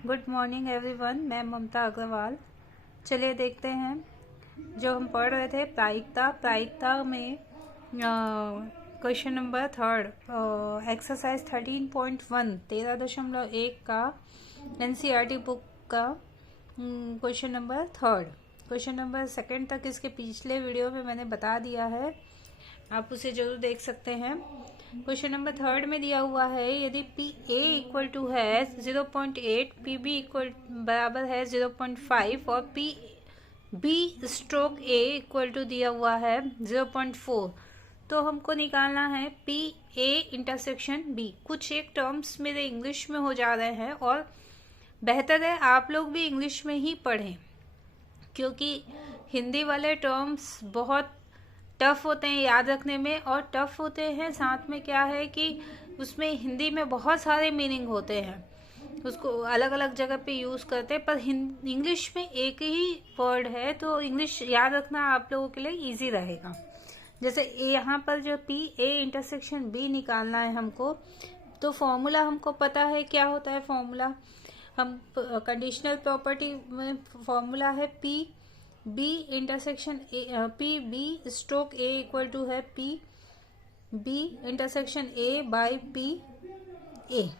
Good morning everyone, मैं ममता अग्रवाल। चलिए देखते हैं जो हम पढ़ रहे थे प्रायिकता में क्वेश्चन नंबर थर्ड एक्सरसाइज 13.1 13.1 का एनसीईआरटी बुक का question number third. Question number second तक इसके पिछले वीडियो में मैंने बता दिया है, आप उसे जरूर देख सकते हैं। क्वेश्चन नंबर थर्ड में दिया हुआ है, यदि पी ए इक्वल टू है 0.8, पी बी इक्वल बराबर है 0.5 और P B stroke A equal to दिया हुआ है 0.4, तो हमको निकालना है पी ए इंटरसेक्शन बी। कुछ एक टर्म्स मेरे इंग्लिश में हो जा रहे हैं और बेहतर है आप लोग भी इंग्लिश में ही पढ़ें, क्योंकि हिंदी वाले टर्म्स बहुत टफ होते हैं याद रखने में, और टफ होते हैं साथ में क्या है कि उसमें हिंदी में बहुत सारे मीनिंग होते हैं, उसको अलग अलग जगह पे यूज़ करते हैं, पर इंग्लिश में एक ही वर्ड है, तो इंग्लिश याद रखना आप लोगों के लिए इजी रहेगा। जैसे यहाँ पर जो पी ए इंटरसेक्शन बी निकालना है हमको, तो फॉर्मूला हमको पता है क्या होता है। फॉर्मूला हम कंडीशनल प्रॉपर्टी में फॉर्मूला है P B intersection P B stroke A equal to है P B intersection A by P A.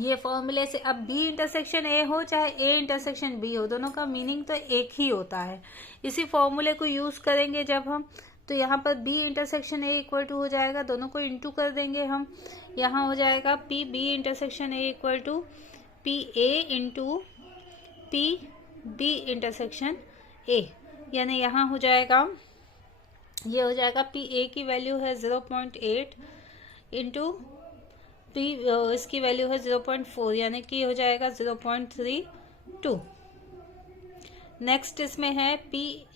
ये फॉर्मूले से अब बी इंटरसेक्शन ए हो चाहे ए इंटरसेक्शन बी हो, दोनों का मीनिंग तो एक ही होता है। इसी फॉर्मूले को यूज करेंगे जब हम, तो यहाँ पर B intersection A equal to हो जाएगा, दोनों को इंटू कर देंगे हम, यहाँ हो जाएगा P B intersection A equal to P A into P B intersection A, यानी यहाँ हो जाएगा, ये हो जाएगा पी ए की वैल्यू है 0.8 इंटू पी इसकी वैल्यू है 0.4, यानी कि हो जाएगा 0.32। नेक्स्ट इसमें है पी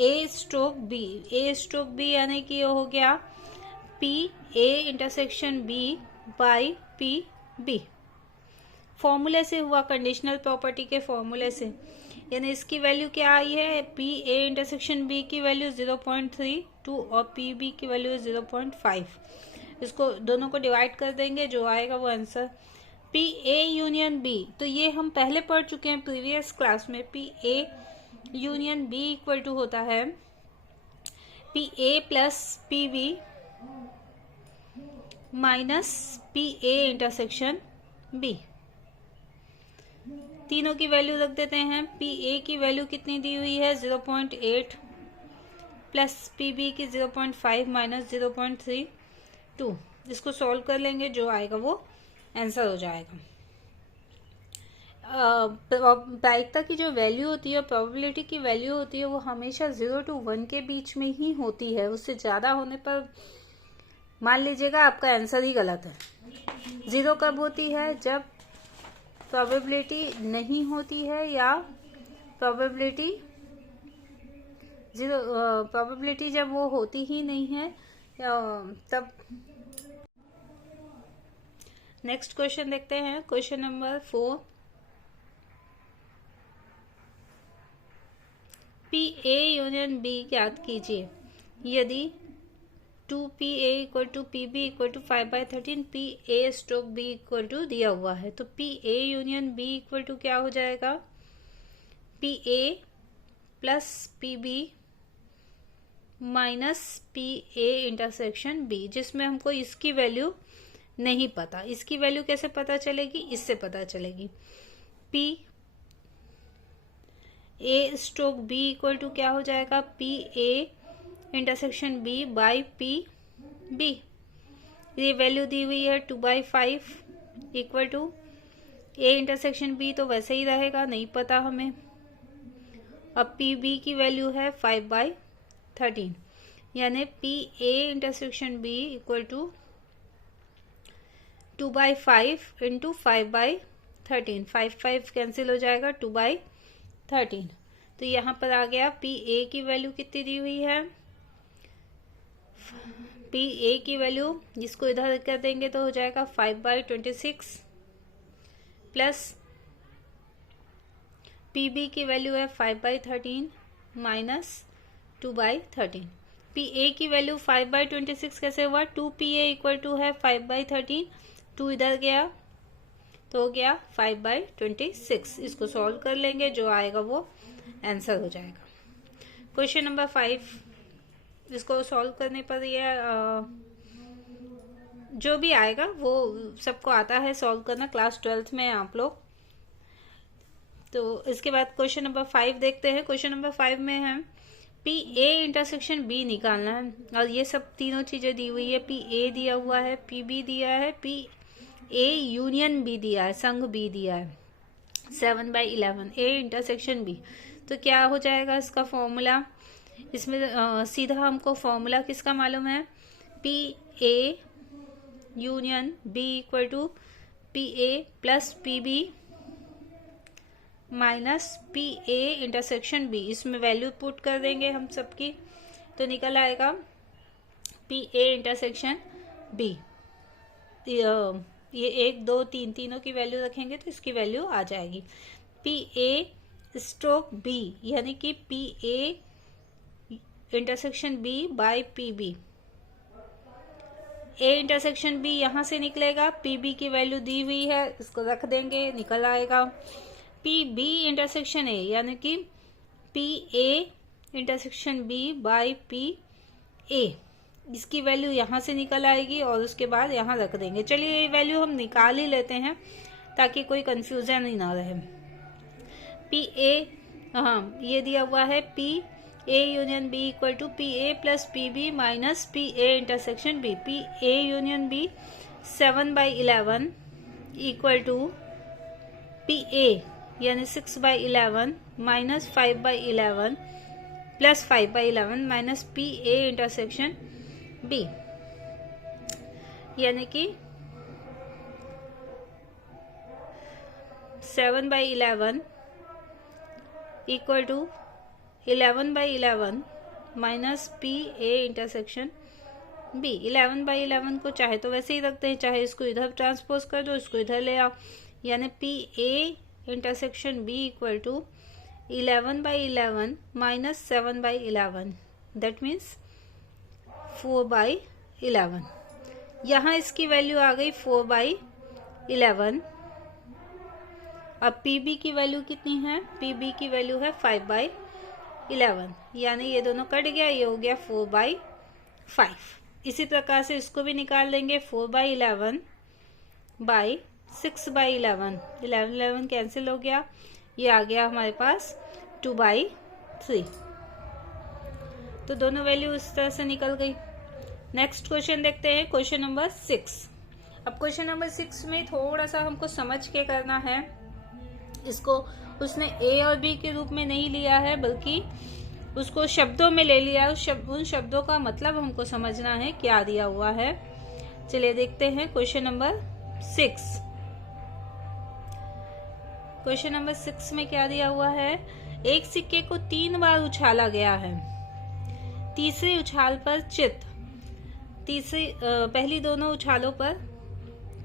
ए स्ट्रोक बी यानी कि हो गया P A intersection B by P B. फॉर्मूले से हुआ, कंडीशनल प्रॉपर्टी के फॉर्मूले से, यानी इसकी वैल्यू क्या आई है, पी ए इंटरसेक्शन बी की वैल्यू 0.32 और पी बी की वैल्यू 0.5। इसको दोनों को डिवाइड कर देंगे, जो आएगा वो answer. P A union B, तो ये हम पहले पढ़ चुके हैं प्रीवियस क्लास में। P A union B equal to होता है P A plus P B minus P A intersection B. तीनों की वैल्यू रख देते हैं। पी ए की वैल्यू कितनी दी हुई है 0.8 प्लस पी बी की 0.5 माइनस 0.32। इसको सॉल्व कर लेंगे, जो आएगा वो आंसर हो जाएगा। प्रायिकता की जो वैल्यू होती है, प्रोबेबिलिटी की वैल्यू होती है, वो हमेशा 0 to 1 के बीच में ही होती है। उससे ज़्यादा होने पर मान लीजिएगा आपका आंसर ही गलत है। 0 कब होती है, जब प्रोबेबिलिटी नहीं होती है, या प्रोबेबिलिटी जब वो होती ही नहीं है तब। नेक्स्ट क्वेश्चन देखते हैं, question number 4। P A union B ज्ञात कीजिए। यदि 2 PA equal to P B equal to 5/13 P A stroke B equal to दिया हुआ है, तो P A union B equal to क्या हो जाएगा, P A plus P B minus P A intersection B, जिसमें हमको इसकी वैल्यू नहीं पता। इसकी वैल्यू कैसे पता चलेगी, इससे पता चलेगी। P A stroke B equal to क्या हो जाएगा, P A intersection B by P B. ये वैल्यू दी हुई है 2/5 equal to A intersection B, तो वैसे ही रहेगा, नहीं पता हमें। अब पी बी की वैल्यू है 5/13, यानी P A intersection B equal to 2/5 into 5/13। 5 cancel हो जाएगा, 2/13। तो यहाँ पर आ गया पी ए की वैल्यू कितनी दी हुई है, पी ए की वैल्यू, जिसको इधर कर देंगे तो हो जाएगा 5/26 प्लस पी बी की वैल्यू है 5/13 माइनस 2/13। पी ए की वैल्यू 5/26 कैसे हुआ, 2 पी ए इक्वल टू है 5/13, 2 इधर गया, तो हो गया 5/26। इसको सॉल्व कर लेंगे, जो आएगा वो आंसर हो जाएगा। क्वेश्चन नंबर 5, इसको सॉल्व करने पर ये जो भी आएगा वो सबको आता है सॉल्व करना, क्लास 12th में आप लोग। तो इसके बाद क्वेश्चन नंबर 5 देखते हैं। क्वेश्चन नंबर 5 में है पी ए इंटरसेक्शन बी निकालना है, और ये सब तीनों चीजें दी हुई है। पी ए दिया हुआ है, पी बी दिया है, पी ए यूनियन बी दिया है, संघ बी दिया है। 7/11 ए इंटरसेक्शन बी, तो क्या हो जाएगा इसका फॉर्मूला? इसमें सीधा हमको फॉर्मूला किसका मालूम है? P A union B equal to P A plus P B minus P A intersection B. इसमें वैल्यू पुट कर देंगे हम सबकी, तो निकल आएगा पी ए इंटरसेक्शन बी। ये 1 2 3 तीनों की वैल्यू रखेंगे तो इसकी वैल्यू आ जाएगी पी ए स्ट्रोक बी, यानी कि P A intersection B by P B. A intersection B यहां से निकलेगा, पी बी की वैल्यू दी हुई है, इसको रख देंगे, निकल आएगा पी बी इंटरसेक्शन ए, यानी कि P A intersection B by P A. इसकी वैल्यू यहां से निकल आएगी और उसके बाद यहां रख देंगे। चलिए ये वैल्यू हम निकाल ही लेते हैं ताकि कोई कंफ्यूजन ही ना रहे। पी ए, हाँ ये दिया हुआ है P A union B equal to P A plus P B minus P A intersection B. P A union B 7/11 equal to P A यानी 6/11 minus 5/11 plus 5/11 minus P A intersection B, यानी कि 7/11 equal to 11/11 minus P A intersection B. 11/11 को चाहे तो वैसे ही रखते हैं, चाहे इसको इधर ट्रांसपोज कर दो, इसको इधर ले आओ, यानी P A intersection B equal to 11/11 minus 7/11, that means 4/11। यहाँ इसकी वैल्यू आ गई 4/11। अब पी बी की वैल्यू कितनी है? पी बी की वैल्यू है 5/11, यानी ये दोनों कट गया, ये हो गया 4/5। इसी प्रकार से इसको भी निकाल लेंगे, 4/11 बाई 6/11, 11 कैंसिल हो गया, ये आ गया हमारे पास 2/3। तो दोनों वैल्यू इस तरह से निकल गई। नेक्स्ट क्वेश्चन देखते हैं, क्वेश्चन नंबर 6। अब क्वेश्चन नंबर 6 में थोड़ा सा हमको समझ के करना है। इसको उसने ए और बी के रूप में नहीं लिया है, बल्कि उसको शब्दों में ले लिया है। उन शब्दों का मतलब हमको समझना है क्या दिया हुआ है। चलिए देखते हैं क्वेश्चन नंबर 6। क्वेश्चन नंबर 6 में क्या दिया हुआ है? एक सिक्के को 3 बार उछाला गया है। तीसरी उछाल पर चित, पहली दोनों उछालों पर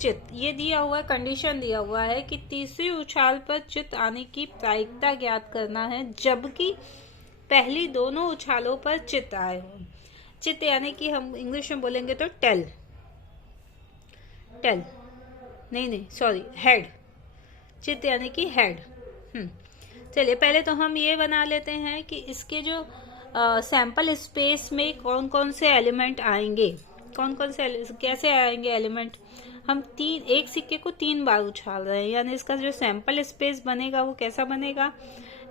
चित, ये दिया हुआ कंडीशन दिया हुआ है कि तीसरी उछाल पर चित आने की प्रायिकता ज्ञात करना है, जबकि पहली दोनों उछालों पर चित आए हो। चित यानी कि हम इंग्लिश में बोलेंगे तो टेल, नहीं सॉरी, हेड। चित यानी कि हेड। चलिए पहले तो हम ये बना लेते हैं कि इसके जो सैंपल स्पेस में कौन कौन से एलिमेंट आएंगे, कैसे आएंगे एलिमेंट। हम एक सिक्के को 3 बार उछाल रहे हैं, यानी इसका जो सैंपल स्पेस बनेगा वो कैसा बनेगा?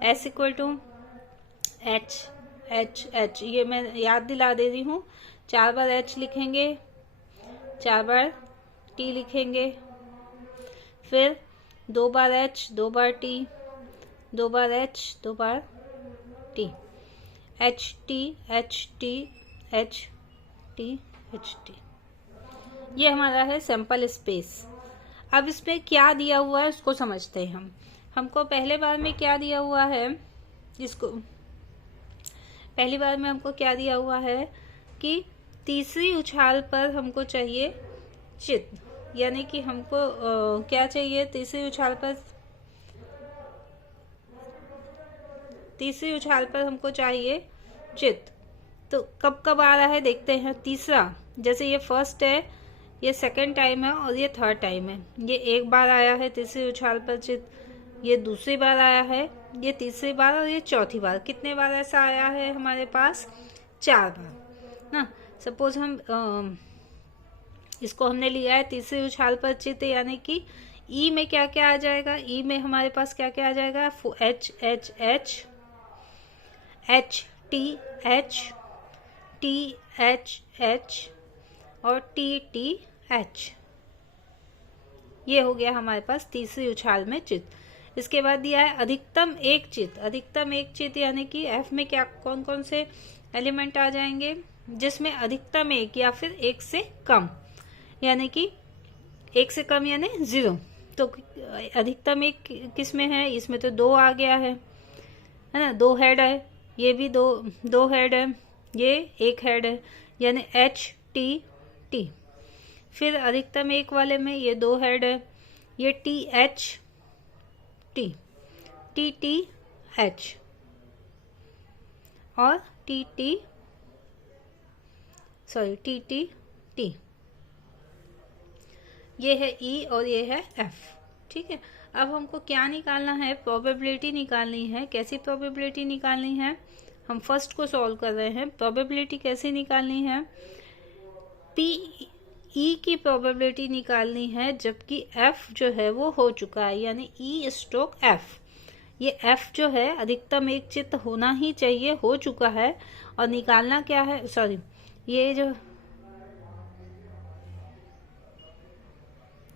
S इक्वल टू H, ये मैं याद दिला दे रही हूँ। 4 बार H लिखेंगे, 4 बार T लिखेंगे, फिर 2 बार H, 2 बार T, 2 बार H, 2 बार T, HT, HT, HT, HT। ये हमारा है सैंपल स्पेस। अब इसमें क्या दिया हुआ है उसको समझते हैं हम। हमको पहले बार में क्या दिया हुआ है, पहली बार में हमको क्या दिया हुआ है कि तीसरी उछाल पर हमको चाहिए चित, यानी कि हमको क्या चाहिए? तीसरी उछाल पर हमको चाहिए चित। तो कब कब आ रहा है देखते हैं। तीसरा, जैसे ये फर्स्ट है, ये सेकंड टाइम है और ये थर्ड टाइम है। ये एक बार आया है तीसरी उछाल पर चित्त, ये दूसरी बार आया है, ये तीसरी बार और ये चौथी बार। कितने बार ऐसा आया है हमारे पास? 4 बार ना। सपोज हम इसको हमने लिया है तीसरी उछाल पर चित्त, यानी कि ई में क्या क्या आ जाएगा? ई में हमारे पास क्या क्या आ जाएगा? H H H, H T H, T H H और टी टी एच। ये हो गया हमारे पास तीसरी उछाल में चित्त। इसके बाद दिया है अधिकतम एक चित्त। अधिकतम एक चित्त यानी कि एफ में क्या कौन कौन से एलिमेंट आ जाएंगे? जिसमें अधिकतम एक या फिर एक से कम, यानी कि एक से कम यानी 0। तो अधिकतम एक किस में है? इसमें तो 2 आ गया है ना, 2 हेड है, ये भी दो हेड है, ये एक हेड है, यानी एच टी टी। फिर अधिकतम एक वाले में ये 2 हेड है, ये T H T, T T H और टी टी टी। ये है ई और ये है एफ। ठीक है, अब हमको क्या निकालना है? प्रोबेबिलिटी निकालनी है। कैसी प्रोबेबिलिटी निकालनी है? हम फर्स्ट को सॉल्व कर रहे हैं। प्रोबेबिलिटी कैसे निकालनी है? पी ई की प्रोबेबिलिटी निकालनी है जबकि एफ जो है वो हो चुका है, यानी ई स्ट्रोक एफ। ये एफ जो है अधिकतम एक चित्त होना ही चाहिए, हो चुका है। और निकालना क्या है? सॉरी, ये जो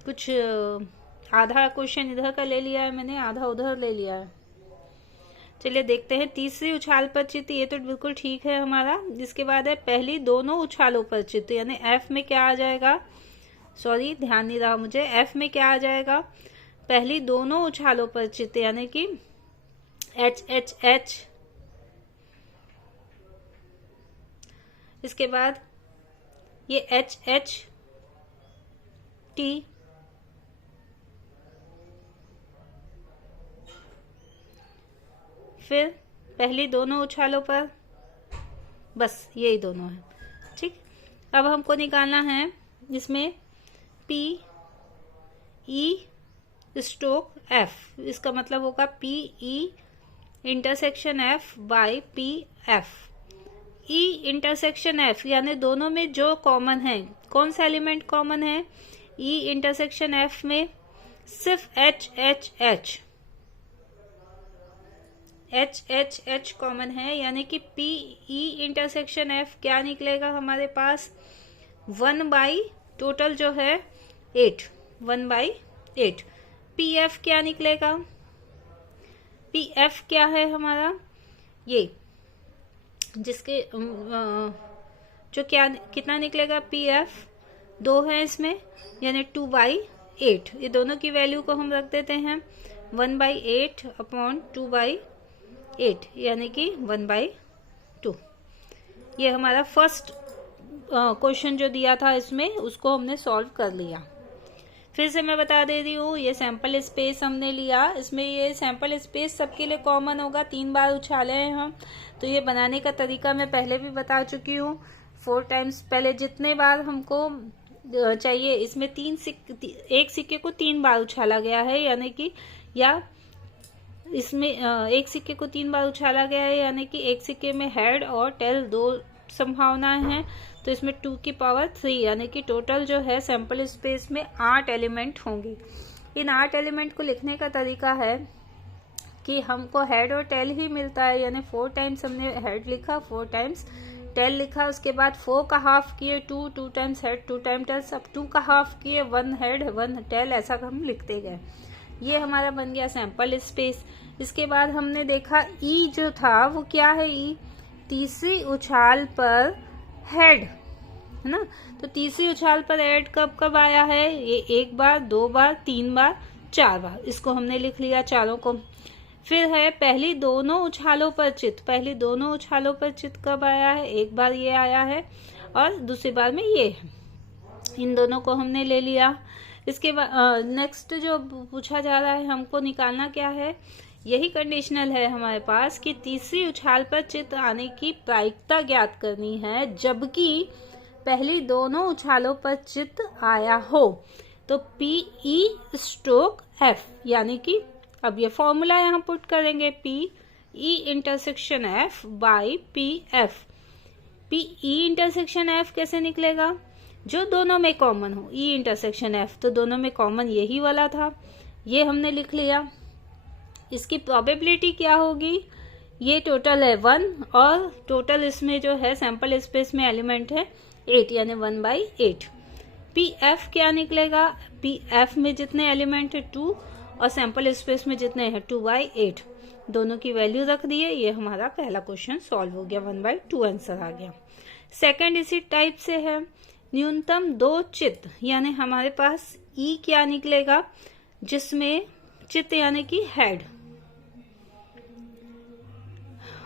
कुछ आधा क्वेश्चन इधर का ले लिया है मैंने, आधा उधर ले लिया है। चलिए देखते हैं। तीसरी उछाल पर चित्त, ये तो बिल्कुल ठीक है हमारा। जिसके बाद है पहली दोनों उछालों पर चित्त, यानी एफ में क्या आ जाएगा? सॉरी, ध्यान नहीं रहा मुझे। एफ में क्या आ जाएगा? पहली दोनों उछालों पर चित्त, यानी कि एच एच एच। इसके बाद ये एच एच टी, फिर पहली दोनों उछालों पर, बस यही दोनों है। ठीक, अब हमको निकालना है इसमें पी ई स्ट्रोक एफ। इसका मतलब होगा P E intersection F by P F. E intersection F यानी दोनों में जो कॉमन है, कौन सा एलिमेंट कॉमन है? ई इंटरसेक्शन एफ में सिर्फ H H H, H H H common है, यानी कि पी ई इंटरसेक्शन एफ क्या निकलेगा हमारे पास? 1/, टोटल जो है 8, 1/8। पी एफ क्या निकलेगा? पी एफ क्या है हमारा? ये जिसके जो क्या कितना निकलेगा? पी एफ 2 है इसमें, यानी 2/8। ये दोनों की वैल्यू को हम रख देते हैं 1/8 अपॉन 2/8, यानी कि 1/2। ये हमारा फर्स्ट क्वेश्चन जो दिया था इसमें, उसको हमने सॉल्व कर लिया। फिर से मैं बता दे रही हूँ, ये सैंपल स्पेस हमने लिया। इसमें ये सैंपल स्पेस सबके लिए कॉमन होगा, 3 बार उछाले हैं हम। तो ये बनाने का तरीका मैं पहले भी बता चुकी हूँ 4 टाइम्स। पहले जितने बार हमको चाहिए, इसमें एक सिक्के को 3 बार उछाला गया है, यानी कि या इसमें एक सिक्के को 3 बार उछाला गया है, यानी कि एक सिक्के में हेड और टेल 2 संभावनाएं हैं। तो इसमें 2 की पावर 3, यानी कि टोटल जो है सैंपल स्पेस में 8 एलिमेंट होंगे। इन 8 एलिमेंट को लिखने का तरीका है कि हमको हेड और टेल ही मिलता है, यानी 4 टाइम्स हमने हेड लिखा, 4 टाइम्स टेल लिखा। उसके बाद 4 का हाफ किए 2 टाइम्स हेड 2 टाइम टेल, सब 2 का हाफ किए 1 हेड 1 टेल, ऐसा हम लिखते गए। ये हमारा बन गया सैंपल स्पेस। इसके बाद हमने देखा ई जो था वो क्या है? ई तीसरी उछाल पर हेड है ना। तो तीसरी उछाल पर हेड कब कब आया है? ये 1 बार, 2 बार, 3 बार, 4 बार। इसको हमने लिख लिया चारों को। फिर है पहली दोनों उछालों पर चित्त। पहली दोनों उछालों पर चित्त कब आया है? 1 बार ये आया है और दूसरी बार में ये है। इन दोनों को हमने ले लिया। इसके बाद नेक्स्ट जो पूछा जा रहा है, हमको निकालना क्या है? यही कंडीशनल है हमारे पास कि तीसरी उछाल पर चित्त आने की प्रायिकता ज्ञात करनी है, जबकि पहली दोनों उछालों पर चित्त आया हो। तो PE स्ट्रोक F, यानी कि अब ये फॉर्मूला यहाँ पुट करेंगे, PE intersection F by PF। PE intersection F कैसे निकलेगा? जो दोनों में कॉमन हो, E इंटरसेक्शन F, तो दोनों में कॉमन यही वाला था, ये हमने लिख लिया। इसकी प्रोबेबिलिटी क्या होगी? ये टोटल है 1 और टोटल इसमें जो है सैंपल स्पेस में एलिमेंट है 8, यानी 1/8। PF क्या निकलेगा? PF में जितने एलिमेंट है 2 और सैंपल स्पेस में जितने हैं 2/8। दोनों की वैल्यू रख दिए, ये हमारा पहला क्वेश्चन सॉल्व हो गया, 1/2 आंसर आ गया। सेकंड इसी टाइप से है, न्यूनतम 2 चित्त, यानी हमारे पास E क्या निकलेगा? जिसमें चित्त यानी कि हेड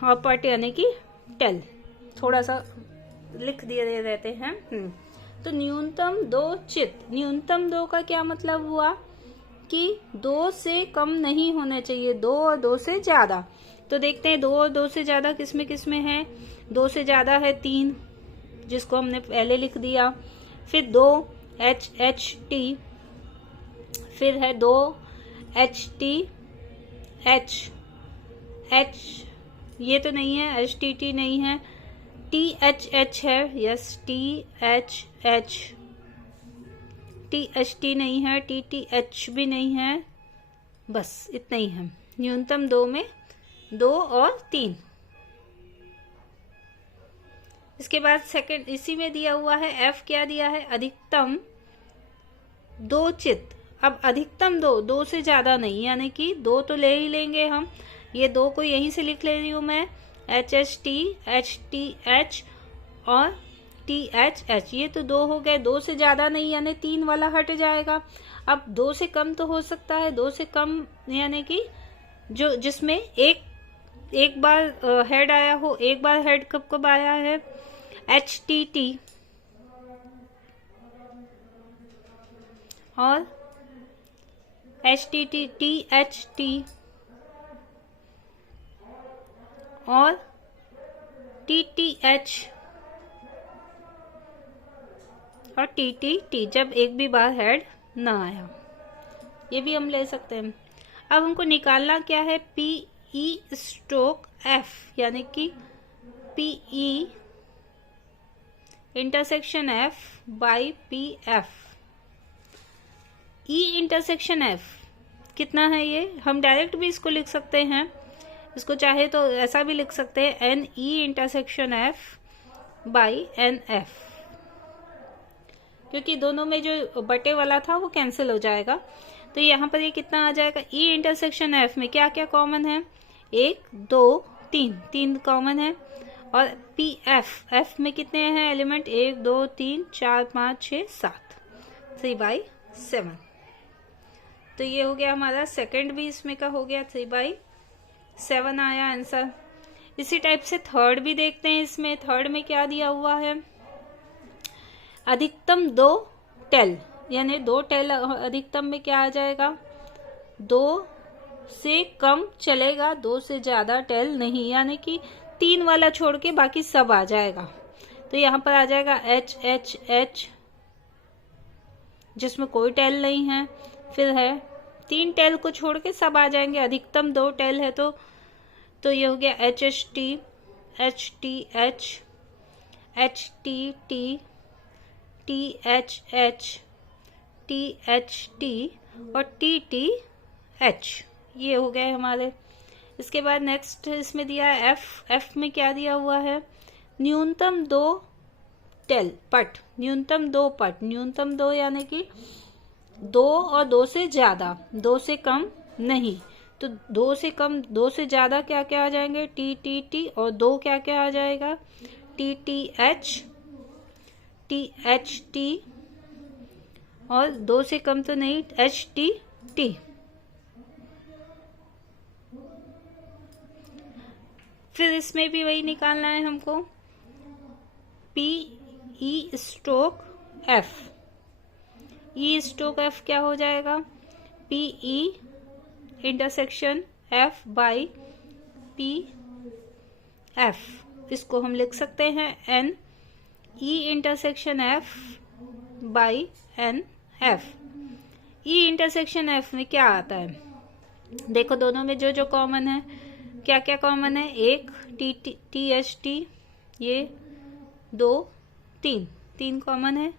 और पट यानी कि टेल, थोड़ा सा लिख दिए रहते हैं। तो न्यूनतम 2 चित्त, न्यूनतम 2 का क्या मतलब हुआ कि 2 से कम नहीं होने चाहिए, 2 और 2 से ज्यादा। तो देखते हैं 2 और 2 से ज्यादा किसमें किसमें है। 2 से ज्यादा है 3, जिसको हमने पहले लिख दिया, फिर 2 HHT, फिर है 2 HT H ये तो नहीं है, HTT नहीं है, THH है, यस THH, THT नहीं है, TTH भी नहीं है, बस इतना ही है। न्यूनतम 2 में 2 और 3। इसके बाद सेकंड इसी में दिया हुआ है, F क्या दिया है? अधिकतम 2 चित्त। अब अधिकतम 2 से ज्यादा नहीं, यानी कि 2 तो ले ही लेंगे हम, ये 2 को यहीं से लिख ले रही हूं मैं, HHT HTH और THH, ये तो 2 हो गए। 2 से ज्यादा नहीं, यानी 3 वाला हट जाएगा। अब 2 से कम तो हो सकता है, 2 से कम यानी कि जो जिसमें एक बार हेड आया हो। एक बार हेड कब कब आया है? HTT और HTT, THT और TTH और TTT, जब एक भी बार हेड ना आया, ये भी हम ले सकते हैं। अब हमको निकालना क्या है? PE स्ट्रोक F, यानी कि PE intersection F by PF। E intersection F कितना है? ये हम डायरेक्ट भी इसको लिख सकते हैं, इसको चाहे तो ऐसा भी लिख सकते हैं, NE intersection F by NF, क्योंकि दोनों में जो बटे वाला था वो कैंसिल हो जाएगा। तो यहाँ पर ये कितना आ जाएगा? E इंटरसेक्शन F में क्या क्या कॉमन है? 1 2 3 कॉमन है। और F में कितने हैं एलिमेंट? 1 2 3 4 5 6 7, 3/7। तो ये हो गया हमारा सेकंड भी इसमें का हो गया, 3/7 आया आंसर। इसी टाइप से थर्ड भी देखते हैं। इसमें थर्ड में क्या दिया हुआ है? अधिकतम 2 टेल, यानी 2 टेल अधिकतम में क्या आ जाएगा? 2 से कम चलेगा, 2 से ज्यादा टेल नहीं, यानी कि 3 वाला छोड़ के बाकी सब आ जाएगा। तो यहाँ पर आ जाएगा HHH, जिसमें कोई टेल नहीं है। फिर है 3 टेल को छोड़ के सब आ जाएंगे। अधिकतम 2 टेल है तो ये हो गया HHT HTH HTT THH THT और TTH, ये हो गए हमारे। इसके बाद नेक्स्ट इसमें दिया है F में क्या दिया हुआ है? न्यूनतम 2 टेल पट, न्यूनतम 2 पट, न्यूनतम 2 यानी कि 2 और 2 से ज्यादा, 2 से कम नहीं। तो 2 से कम, 2 से ज्यादा क्या क्या आ जाएंगे? TTT और 2 क्या क्या आ जाएगा? TTH THT और 2 से कम तो नहीं, HTT। फिर इसमें भी वही निकालना है हमको, PE stroke F। E stroke F क्या हो जाएगा? PE intersection F by PF। इसको हम लिख सकते हैं N, E intersection F by N F. E intersection F में क्या आता है? देखो दोनों में जो जो कॉमन है, क्या क्या कॉमन है? एक टी एच टी, ये 2 3 कॉमन है,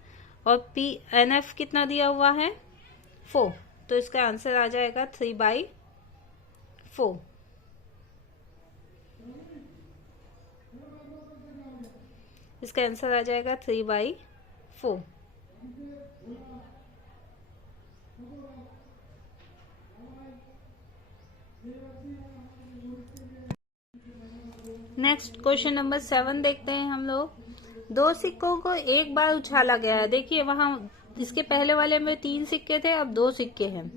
और पी एन एफ कितना दिया हुआ है? 4। तो इसका आंसर आ जाएगा 3/4। इसका आंसर आ जाएगा 3/4। नेक्स्ट क्वेश्चन नंबर 7 देखते हैं हम लोग। 2 सिक्कों को एक बार उछाला गया है। देखिए वहां इसके पहले वाले में 3 सिक्के थे, अब 2 सिक्के हैं।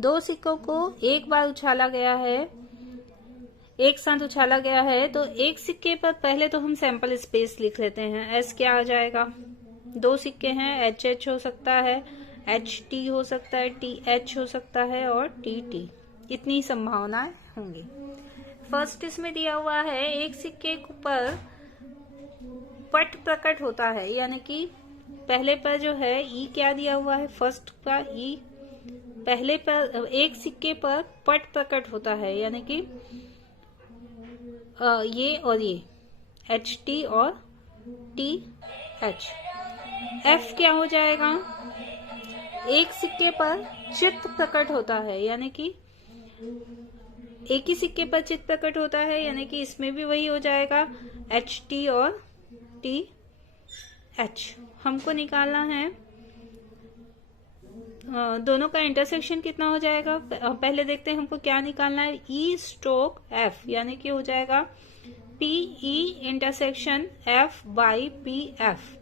2 सिक्कों को एक बार उछाला गया है, एक साथ उछाला गया है। तो एक सिक्के पर पहले तो हम सैंपल स्पेस लिख लेते हैं। एस क्या आ जाएगा? 2 सिक्के हैं, एच एच हो सकता है, एच टी हो सकता है, टी एच हो सकता है, और टी टी। इतनी संभावनाएं होंगी। फर्स्ट इसमें दिया हुआ है, एक सिक्के पर पट प्रकट होता है, यानी कि पहले पर जो है ई क्या दिया हुआ है? फर्स्ट का ई पहले पर, एक सिक्के पर पट प्रकट होता है, यानी कि ये और ये एच टी और टी एच। एफ क्या हो जाएगा? एक सिक्के पर चित्त प्रकट होता है, यानी कि एक ही सिक्के पर चित्त प्रकट होता है, यानी कि इसमें भी वही हो जाएगा, एच टी और टी एच। हमको निकालना है दोनों का इंटरसेक्शन कितना हो जाएगा। पहले देखते हैं हमको क्या निकालना है। ई स्ट्रोक एफ, यानी कि हो जाएगा P E intersection F by P F.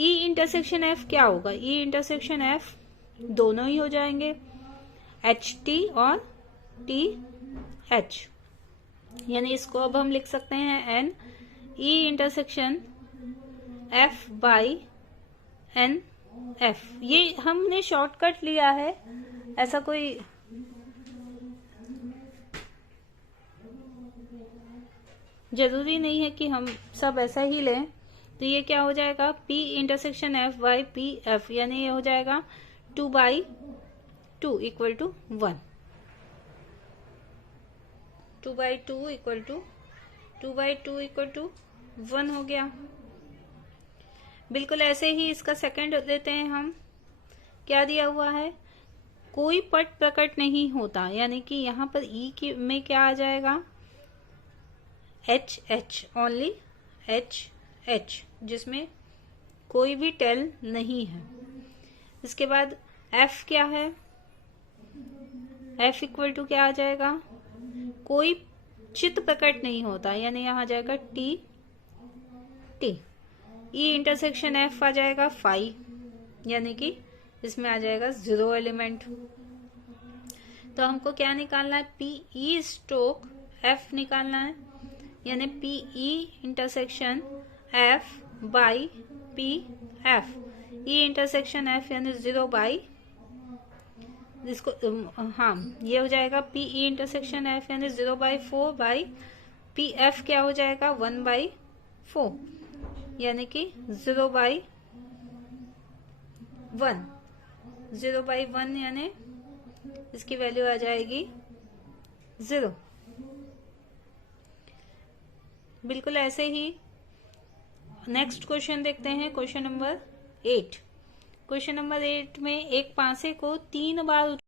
E intersection F क्या होगा? ई इंटरसेक्शन एफ दोनों ही हो जाएंगे, एच टी और टी एच, यानी इसको अब हम लिख सकते हैं N E intersection F by N F. ये हमने शॉर्टकट लिया है, ऐसा कोई जरूरी नहीं है कि हम सब ऐसा ही लें। तो ये क्या हो जाएगा? P intersection F by P F, यानी ये हो जाएगा 2/2 इक्वल टू 1। 2/2 इक्वल टू 1 हो गया। बिल्कुल ऐसे ही इसका सेकंड लेते हैं हम। क्या दिया हुआ है? कोई पट प्रकट नहीं होता, यानी कि यहाँ पर ई में क्या आ जाएगा? H H, only H H, जिसमें कोई भी टेल नहीं है। इसके बाद एफ क्या है? एफ इक्वल टू क्या आ जाएगा? कोई चित्त प्रकट नहीं होता, यानी यहाँ आ जाएगा T T. E intersection F आ जाएगा 5, यानी कि इसमें आ जाएगा 0 एलिमेंट। तो हमको क्या निकालना है? पी ई स्ट्रोक एफ निकालना है, यानी P E intersection F by P F. E intersection F यानी 0 बाई, इसको हाँ ये हो जाएगा पी ई इंटरसेक्शन एफ यानी 0/4 बाई पी एफ क्या हो जाएगा? 1/4, यानी कि 0/1। 0/1 यानी इसकी वैल्यू आ जाएगी 0। बिल्कुल ऐसे ही नेक्स्ट क्वेश्चन देखते हैं, क्वेश्चन नंबर 8। क्वेश्चन नंबर 8 में एक पासे को 3 बार